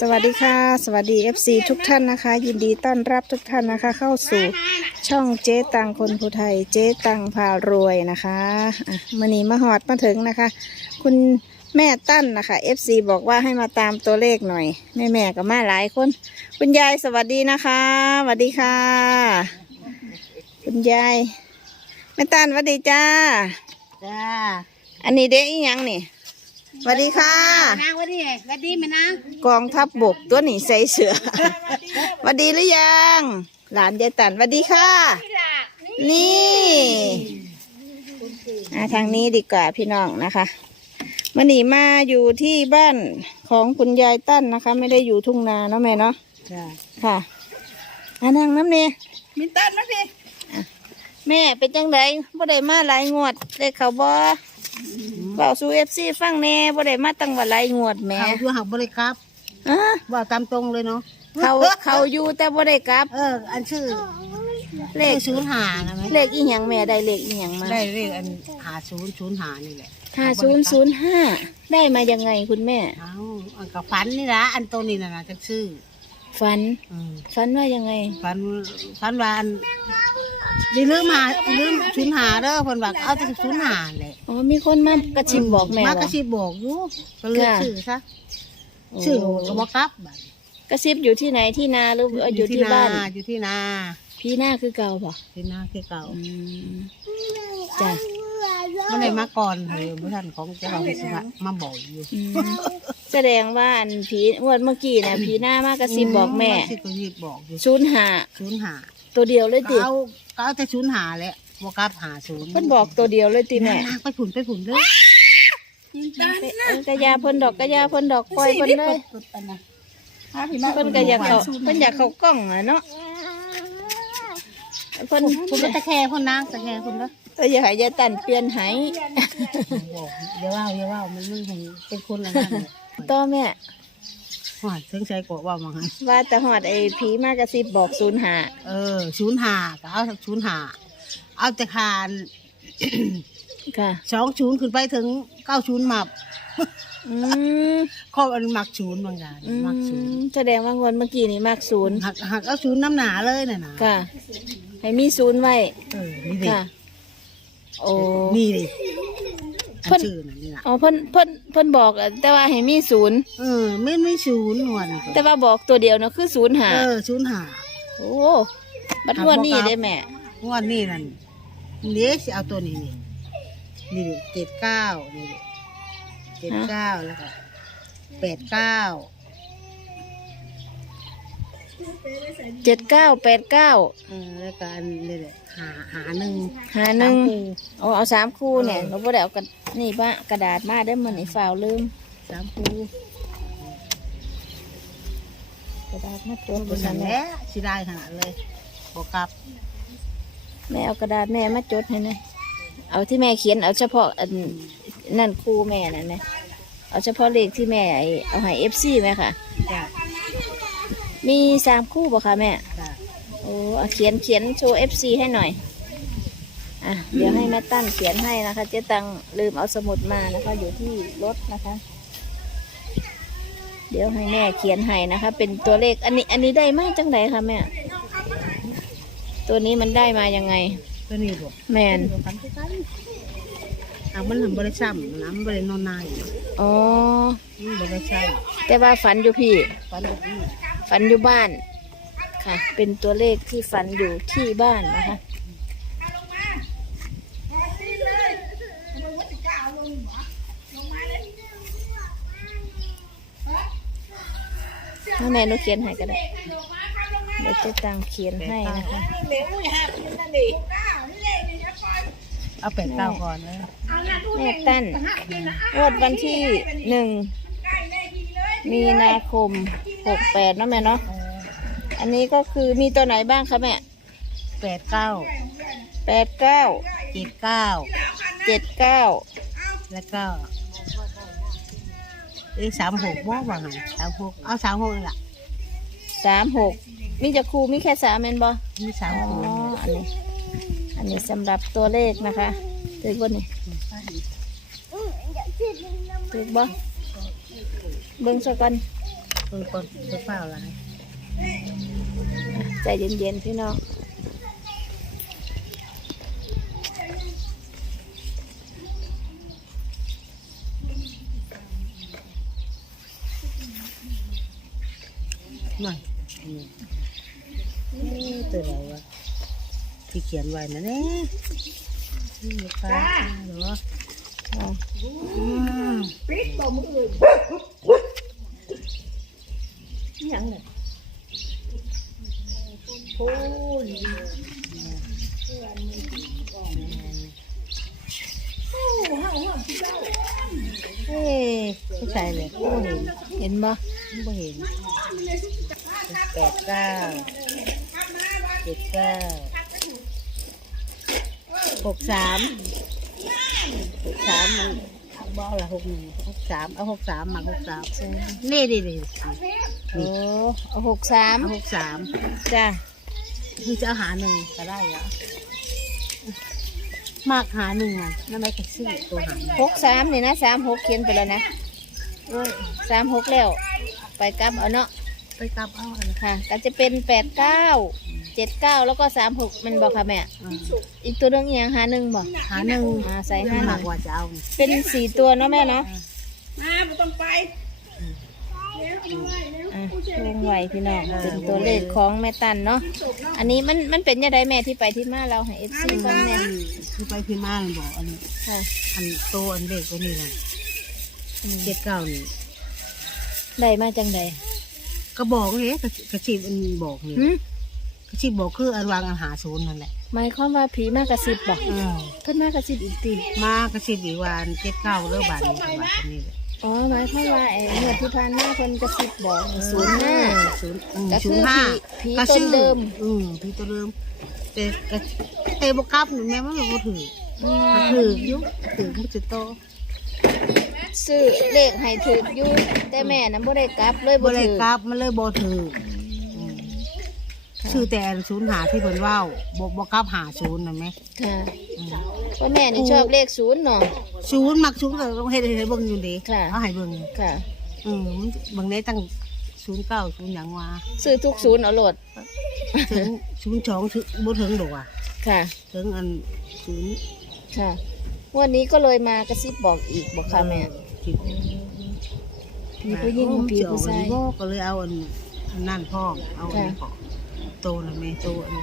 สวัสดีค่ะ สวัสดี FC ทุกท่านนะคะ ยินดีต้อนรับทุกท่านนะคะ เข้าสู่ช่องเจ๊ตังคนผู้ไทย เจ๊ตังพารวยนะคะอะมื่อนี้มาหอดมาถึงนะคะ คุณแม่ตั้นนะคะ FC บอกว่าให้มาตามตัวเลขหน่อย แม่แม่ๆก็มาหลายคน คุณยายสวัสดีนะคะสวัสดีค่ะ คุณยายแม่ตั้นสวัสดีจ้าจ้าอันนี้เด็กอีหยังนี่ สวัสดีค่ะนางวันดีวันดีไหมนางกองทัพบบกตัวนี้ใส่เสือหวัสดีหรือยัง หลานยายตันหวัสดีค่ะ นี่อ่าทางนี้ดีกว่าพี่น้องนะคะมันนีมาอยู่ที่บ้านของคุณยายตั้นนะคะ ไม่ได้อยู่ทุ่งนาเนาะแม่เนาะจ้าค่ะอ่านางน้ำเนี่ยมินตันนะพี่แม่เป็นจังไดบ่ได้มาหลายงวดได้เขาบ่ เบาสู่เอฟซีฟังแน่บ่ได้มาตั้งว่าหลายงวดแม่เขาอยู่หักบริครับอะว่าตามตรงเลยเนาะเขาเขาอยู่แต่บ่ได้กลับ เออ อันชื่อเลขศูนย์หานะไหมเลขอีหยังแม่ได้เลขอีหยังมาได้เลขอันหาศูนย์ศูนย์หานี่แหละห้าศูนย์ศูนย์ห้าได้มายังไงคุณแม่ เอาอันกับฟันนี่ละอันตัวนี้นะนะจะชื่อ ฝัน อืมฝันว่ายังไงฟันฟันว่าอันดีลืมมาลืมศูนย์หาเด้อคนว่าเอาแต่ศูนย์หาเลยอ๋อ มีคนมากระชิบบอกแม่มากว่าระชิบบอกอยู่ก็เลยค่ะ ชื่อซะโอ้ชื่อก็บอกครับบัดกระซิบอยู่ที่ไหนที่นาหรือว่าอยู่ที่บ้าน อยู่ที่นาพี่หน้าคือเก่าป่ะที่นาคือเก่าจ้ะเมื่อไหรมาก่อนเลยเมื่อท่านของเจ้าของสิบะมาบอกอยู่อืม แสดงว่าอันผีงวดเมื่อกี้นะผีหน้ามากระซิบบอกแม่สิก็ยิบบอกอยู่ศูนย์หาศูนย์หาตัวเดียวเลยติก็เอาก็เอาแต่ศูนย์หาแหละบอกกับหาศูนย์เพิ่นบอกตัวเดียวเลยติแม่นางไปผุนไปผุนเด้อเออกระยาเพิ่นดอกกระยาเพิ่นดอกปล่อยเพิ่นเลยเพิ่นก็อยากเขาเพิ่นอยากเข้ากล้องอะเนาะเพิ่นคุณก็ตะแคร์คนนางตะแคร์คุณเด้อเอออยากให้ยายตันเปลี่ยนให้บอกเดี๋ยวว่าเดี๋ยวว่ามันมึงเห็นเป็นคนอะไรนั่น ต่อแม่หวานเชิงใจกว่าว่ามาให้ว่าแต่หอดไอ้ผีมากระซิบบอกศูนย์หาเออศูนย์หาก็เอาศูนย์หาเอาแต่คานค่ะสองศูนย์ขึ้นไปถึงเก้าศูนย์หมับอืมข้อมันมักศูนย์บางอย่างอืมักศูนย์มแสดงว่างวดเมื่อกี้นี่มากศูนย์หักหักเอาศูนย์น้ำหนาเลยน่ะนะค่ะ ให้มีศูนย์ไว้เออนี่ดิค่ะ โอ้นี่ดิ อัเพิ่นนชื่อน่ะนี่ล่ะอ๋อเพิ่นเพิ่นเพิ่นบอกอะแต่ว่าให้มีศูนย์เออไม่ไม่ศูนย์หนวลแต่ว่าบอกตัวเดียวเนาะคือศูนย์หาเออศูนย์หา โอ้บัดงวดนี้ได้แม่งวดนี้นั่นเดี๋ยวสิเอาตัวนี้นี่นี่ดิเจ็ดเก้านี่ดิเจ็ดเก้าแล้วก็แปดเก้าเจ็ดเก้าแปดเก้า เออแล้วก็อันนี่แหละ หาหาหนึ่งหาหนึ่งสามคู่เอาเอาสามคู่เนี่ยเราบ่ได้เอากันนี่ป้ากระดาษมาได้อมันนี่ฝ่าวลืมสามคู่กระดาษมาตัวบนนั้นแหละสิได้ขนาดเลยบอกกลับแม่เอากระดาษแม่มาจดให้หนะเอาที่แม่เขียนเอาเฉพาะอันนั่นคู่แม่นั่นนะเอาเฉพาะเลขที่แม่ไอ้เอาให้เอฟซีไหมค่ะ จ้ะมีสามคู่บ่คะแม่จ้ะ โอ้เอาเขียนเขียนโชว์เอฟซีให้หน่อย อะ เดี๋ยวให้แม่ตั้นเขียนให้นะคะ เจ๊ตังลืมเอาสมุดมานะคะ อยู่ที่รถนะคะ เดี๋ยวให้แม่เขียนให้นะคะ เป็นตัวเลข อันนี้ อันนี้ได้มาจังไหนคะแม่ ตัวนี้มันได้มายังไง ตัวนี้บอกแมนฟันคือกันอะมันทำบริษัทน้ำบริโนอนนายอ๋อมันบริษัทแต่ว่าฝันอยู่พี่ฟันแบบนี้ฝันอยู่บ้าน ค่ะ เป็นตัวเลขที่ฝันอยู่ที่บ้านนะคะถ้าแม่หนูเขียนให้ก็ได้เดี๋ยวเจะตังเขียนให้นะคะเอาแปดเก้าก่อนเลยแม่ตั้นงวดวันที่หนึ่งมีนาคมหกแปดเนาะแม่เนาะ อันนี้ก็คือมีตัวไหนบ้างคะแม่แปดเก้าแปดเก้าเจ็ดเก้าเจ็ดเก้าแล้วก็เอ้สามหกบ่ว่าไงสามหกเอาสามหกนี่ล่ะสามหกมีจะครูมีแค่สามเมนบอมีสามอ๋อหกอันนี้ อันนี้สำหรับตัวเลขนะคะถูกบ่นี่ถูกบ่เบิ่งสักกันเออก่อนจะเปล่าอะไร ใจเย็นๆพี่น้องหน่อยนี่ตัวอะไรวะที่เขียนไว้นะเนี่ยนี่ปลาเหรออ่าอืมยังเนี่ย เฮ้ยไม่ใช่เลยโอ้เห็นเห็นบ่ไม่เห็นแปดเก้าเจ็ดเก้าหกสามหกสามมันบ้าละหกหนึ่งหกสามเอาหกสามมาหกสามนี่ดิดิโอ้เอาหกสามเอาหกสามจ้ะ คือจะเอาหาหนึ่งก็ได้เหรอมากหาหนึ่งอะนั่นไม่ก็ซื้อตัวหาหนึ่งหกสามนี่นะสามหกเขียนไปแล้วนะเอ้ยสามหกแล้ว ไปกลับเอาเนาะไปกลับเอาอันนั้นค่ะ ก็จะเป็นแปดเก้าเจ็ดเก้าแล้วก็สามหกมันบอกค่ะแม่ อ่าอีกตัวเรื่องอีกอย่างหาหนึ่งบอกหาหนึ่งอ่าใส่ห้าหมานึ่กงกว่าจะเอานี่เป็นสี่ตัวเนาะแม่เนาะมาไม่ต้องไป อะลงไหวพี่น้องเป็นตัวเลขของแม่ตันเนาะอันนี้มันมันเป็นยังไงแม่ที่ไปที่มาเราให้เอฟซีฟังเนี่ยคือไปพี่มามันบอกอันนี้ค่ะอันโตอันเด็กตัวนี้นะอืมเจ็ดเก้านี่ได้มาจังใดก็บอกเลยกระกระชิบอันบอกนี่หึกระชิบบอกคืออันวางอาหารศูนย์นั่นแหละหมายความว่าผีมากระซิบบอกเออเพิ่นมากระซิบอีกตีมากระชิบอีกวันเจ็ดเก้าเลิกบานนี้กับบานนี้เลย อ๋อหมายความว่าไอ้เมื่อที่ผ่านมาเพิ่นกระซิบบอกศูนย์ห้า ศูนย์อืมก็คือศูนย์ห้าผีก็ผีต้นเดิม อืมผีตัวเดิมแต่กระเตะบกลับหนูแม่มันบ่ถือมันถืออยุถือมันจะโตซื้อเลขให้ถูกอยู่แต่แม่นั้นบ่ได้กลับเลยบ่บ่ได้ถือกลับมันเลยบ่ถืออืม ชื่อแต่อันศูนย์หาที่เพิ่นเว้าบ่บ่กลับหาศูนย์น่ะแม่ค่ะอืมว่าแม่นี่ชอบเลขศูนย์เนาะศูนย์มักศูนย์ก็ต้องเฮ็ดให้เบิ่งอยู่ดีค่ะเอาให้เบิ่งค่ะอืมมันเบิ่งได้ตั้งศูนย์เก้าศูนย์หยังว่าซื้อทุกศูนย์เอาโหลดถึงศูนย์สองถึงบ่ถึงดอกว่าค่ะถึงอันศูนย์ค่ะวันนี้ก็เลยมากระซิบบอกอีกบอกค่ะแม่คิดผีผู้หญิงผีผู้ชายบ่ก็เลยเอาอันอันนั่นพ่อมเอาอันนี้ค่ะพ่อ โตน่ะแม่โตอัน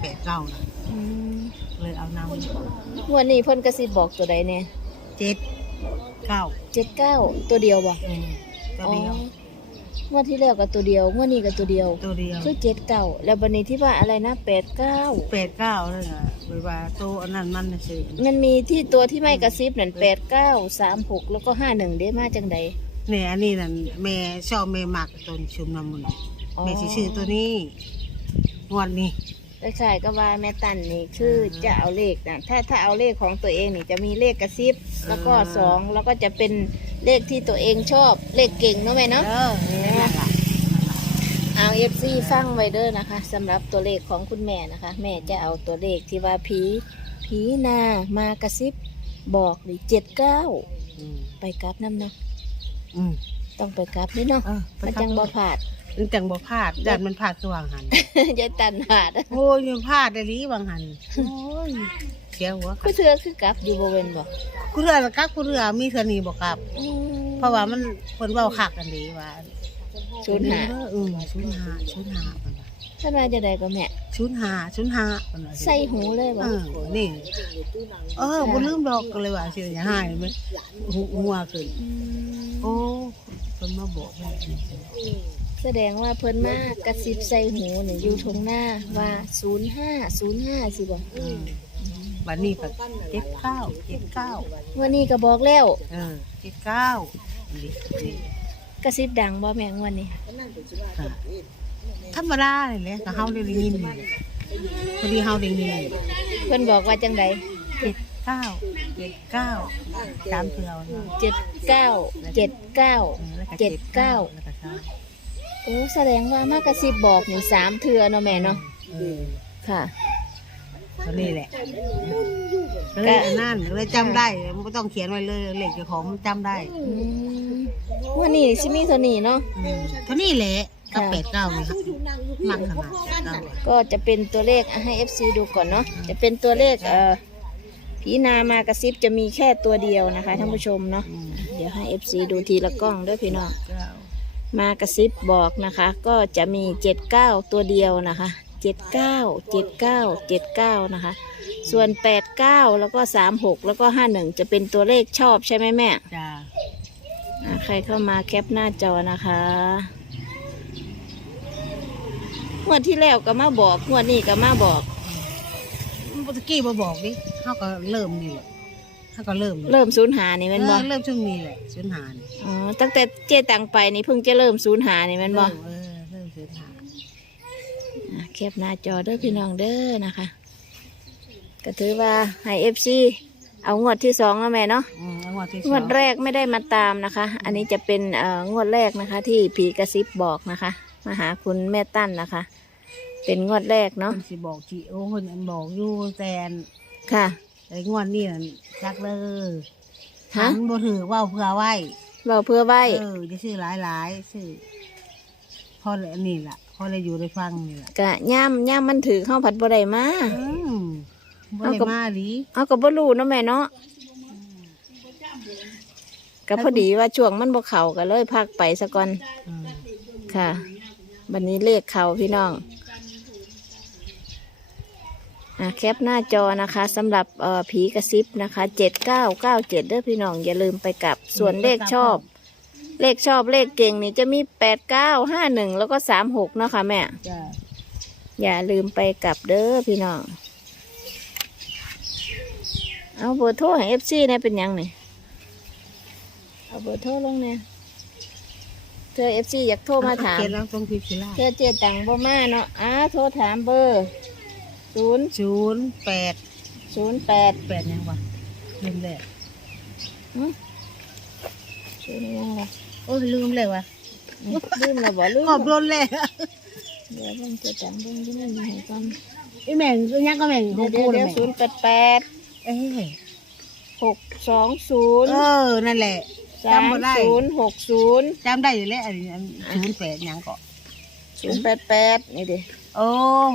แปดเก้าน่ะอืมเลยเอานำวันนี้เพิ่นกระซิบบอกตัวใดเนี่ยเจ็ดเก้าเจ็ดเก้าตัวเดียวบ่อืมตัวเดียวงวดที่แล้วก็ตัวเดียวงวดนี้ก็ตัวเดียว ตัวเดียวคือเจ็ดเก้าแล้ววันนี้ที่ว่าอะไรนะแปดเก้าแปดเก้าเลยอะเวลาโตอันนั้นมันน่ะสิมันมีที่ตัวที่ไม่กระซิบนั่นแปดเก้าสามหกแล้วก็ห้าหนึ่งได้มาจังใดเนี่ยอันนี้นั่นแม่ชอบแม่มักตัวชุมน้ำมันต์อ๋อแม่สิซื้อตัวนี้ งวดนี้คล้ายๆก็ว่าแม่ตันนี่คือจะเอาเลขนะถ้าถ้าเอาเลขของตัวเองนี่จะมีเลขกระซิบแล้วก็สองแล้วก็จะเป็นเลขที่ตัวเองชอบเลขเก่งเนาะแม่เนาะ เออนี่นั่นล่ะเอาเอฟซีฟังไว้เด้อนะคะสำหรับตัวเลขของคุณแม่นะคะ แม่จะเอาตัวเลขที่ว่าผีผีนามากระซิบบอกหรือเจ็ดเก้าอืมไปกลับน้ำเนาะอืมต้องไปกลับนี่เนาะเออไปมันกลับจังบ่ผาด มันจังบ่พลาดดันมันพลาดตัวหันยายตันผาดโอ้ยมันพลาดได้ลีบางหันโอ้ยเสียหัวก็เถือคือกลับอยู่บริเวณบ่กูเรือละกักกูเรือมีเท่านี้บ่กลับอืมเพราะว่ามันเพิ่นเว้าคักกันดีว่าศูนย์หาเออศูนย์หาศูนย์หาเพิ่นว่าท่านว่าจะได้ก็แม่ศูนย์หาศูนย์หาเพิ่นว่าใส่หูเลยบ่เออนี่เออบ่ลืมดอกก็เลยว่าสิอย่าหายไหมหูหัวขึ้นมโอ้เพิ่นมาบอกแบบนี้ แสดงว่าเพิ่นมากระซิบใส่หูนี่อยู่ตรงหน้าว่าศูนย์ห้าศูนย์ห้าสิบ่เออบัดนี้ก็เจ็ดเก้าเจ็ดเก้าวันนี้ก็บอกแล้วเออเจ็ดเก้านี่นี่กระซิบดังบ่แม่งวันนี้ค่ะธรรมดาเลยแหละก็เฮาได้ยินนี่พอดีเฮาได้ยินเพิ่นบอกว่าจังใดเจ็ดเก้าเจ็ดเก้าสามเทื่อเนาะเจ็ดเก้าเจ็ดเก้าออแล้วก็เจ็ดเก้าแล้วก็เก้า โอ้แสดงว่ามากระซิบบอกนี่สามเทือเนาะแม่เนาะเออค่ะตัวนี้แหละเลยอันนั่นเลยจำได้ไม่ต้องเขียนไว้เลยเลขเจ้าของมันจำได้อืมวันนี้ซิมีเท่านี้เนาะ อืมตัวนี้แหละก็ค่ะ แปดเก้านี่ครับมักขนาดแปดเก้าก็จะเป็นตัวเลขอะให้ FC ดูก่อนเนาะ จะเป็นตัวเลขเอ่อผีนามากระซิบจะมีแค่ตัวเดียวนะคะท่านผู้ชมเนาะ อืมเดี๋ยวให้ FC ดูทีละกล้องด้วยพี่น้องเก้า มากระซิบบอกนะคะ ก็จะมี 79 ตัวเดียวนะคะ 79 79 79 นะคะ ส่วน 89 แล้วก็ 36 แล้วก็ 51 จะเป็นตัวเลขชอบใช่ไหมแม่จ้าอะใครเข้ามาแคปหน้าจอนะคะงวดที่แล้วก็มาบอกงวดนี้ก็มาบอกเมื่อกี้มาบอกดิเขาก็เริ่มนี่แหละ เขาก็เริ่มเริ่มสูญหานี่แมันบอเออเริ่มช่วงนี้แหละสูญหายอ๋อตั้งแต่เจ๊ตังไปนี่เพิ่งจะเริ่มสูญหานี่แมันบอเออเริ่มสูญหายะแคปหน้าจอเด้อพี่น้องเด้อนะคะ ก็ถือว่าให้เอฟซีเอางวดที่สองแล้วแม่เนาะอืมแล้วงวดที่สงอวดงแรกไม่ได้มาตามนะคะ อันนี้จะเป็นเอ่องวดแรกนะคะ ที่ผีกระซิบบอกนะคะ มาหาคุณแม่ตั้นนะคะ เป็นงวดแรกเนาะมันสิบอกจีโอ้คนอันบอกอยู่แตนค่ะ ไอ้งวดนี่น่ะจักเลยฮะ หันบ่ถือเว่าเพื่อไว้ เราเพื่อไว้เออจะซื้อหลายหลายๆซื้อพอเลยนี่ล่ะพอเลยอยู่ได้ฟังนี่ล่ะกะย่ามย่ามมันถือเข้าผัดบ่ได้มา อืมบ่เอาได้กับ มาดิเอากับบ่รู้เนาะแม่เนาะก็พอดีว่าช่วงมันบ่เข่าก็เลยพักไปซะก่อน อืมค่ะบันนี้เลขเขาพี่น้อง อะแคปหน้าจอนะคะสำหรับเอ่อผีกระซิบนะคะเจ็ดเก้าเก้าเจ็ดเด้อพี่น้องอย่าลืมไปกลับส่วนเลขชอบ เลขชอบเลขเก่งนี่จะมีแปดเก้าห้าหนึ่งแล้วก็สามหกเนาะค่ะแม่ จ้าอย่าลืมไปกลับเด้อพี่น้อง เอาเบอร์โทรให้เอฟซีเนี่ยเป็นหยังนี่เอาเบอร์โทรลงเนี่ยเธอเอฟซีอยากโทรมาถาม เขียนแล้วตรงพิมพ์ศิลาเธอเจตังบ่มาเนาะอ้าโทรถามเบอร์ ศูนย์ศูนย์แปดศูนย์แปดแปดยังวะลืมเลยศูนย์ยังไงโอ้ยลืมเลยวะลืมแล้วบ่ลืมขอบโดนเลยเดี๋ยวเบิ่งเจตังเบิ่งที่นี่ให้ก่อนไอ้แม่งยังก็แม่งเดี๋ยวพูเดี๋ยวดเดี๋ยวศูนย์แปดแปดเอ้ยหกสองศูนย์เออ นั่นแหละสามจำบ่ได้ศูนย์หกศูนย์จำได้อยู่แล้วอันนี้ศูนย์แปดยังก็ศูนย์แปดแปดนี่ดิ โอ้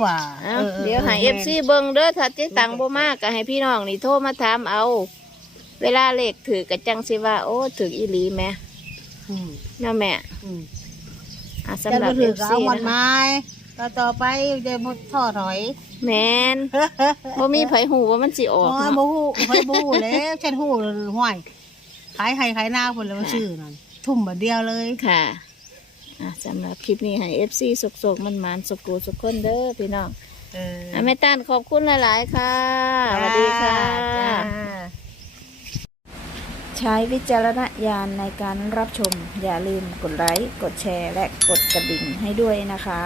ว่ะเอาออออเดี๋ยวให้เอฟซีเบิ่งเด้อถ้าเจตังบ่มากก็ให้พี่น้องนี่โทรมาถามเอา เวลาเลขถือกระจังสิว่า โอ้ถืออีหลีแม่อืมเนาะแม่อืมอะจะสำหรับมาเอถือฟก็ซีเอาหมดนะคะไม้ต่อต่อไปเดี๋ยวหมดท่อถอยแมนบ่มีไผหูว่ามันสิอโอ้อกยเนาะ บูฮูไฟบูฮูแล้วฉันฮู้เลยห้วยขายไข่ขายหน้าคนแล้วมาซื้อนั่นทุ่มบาทเดียวเลย ค่ะอะ สำหรับคลิปนี้ให้เอฟซีสกๆมันมันๆสุกูสุกคนเด้อพี่น้องเอออะแม่ต้านขอบคุณหลาย ๆ ค่ะสวัสดีค่ะจ้าใช้วิจารณญาณในการรับชม อย่าลืมกดไลค์ กดแชร์ และกดกระดิ่งให้ด้วยนะคะ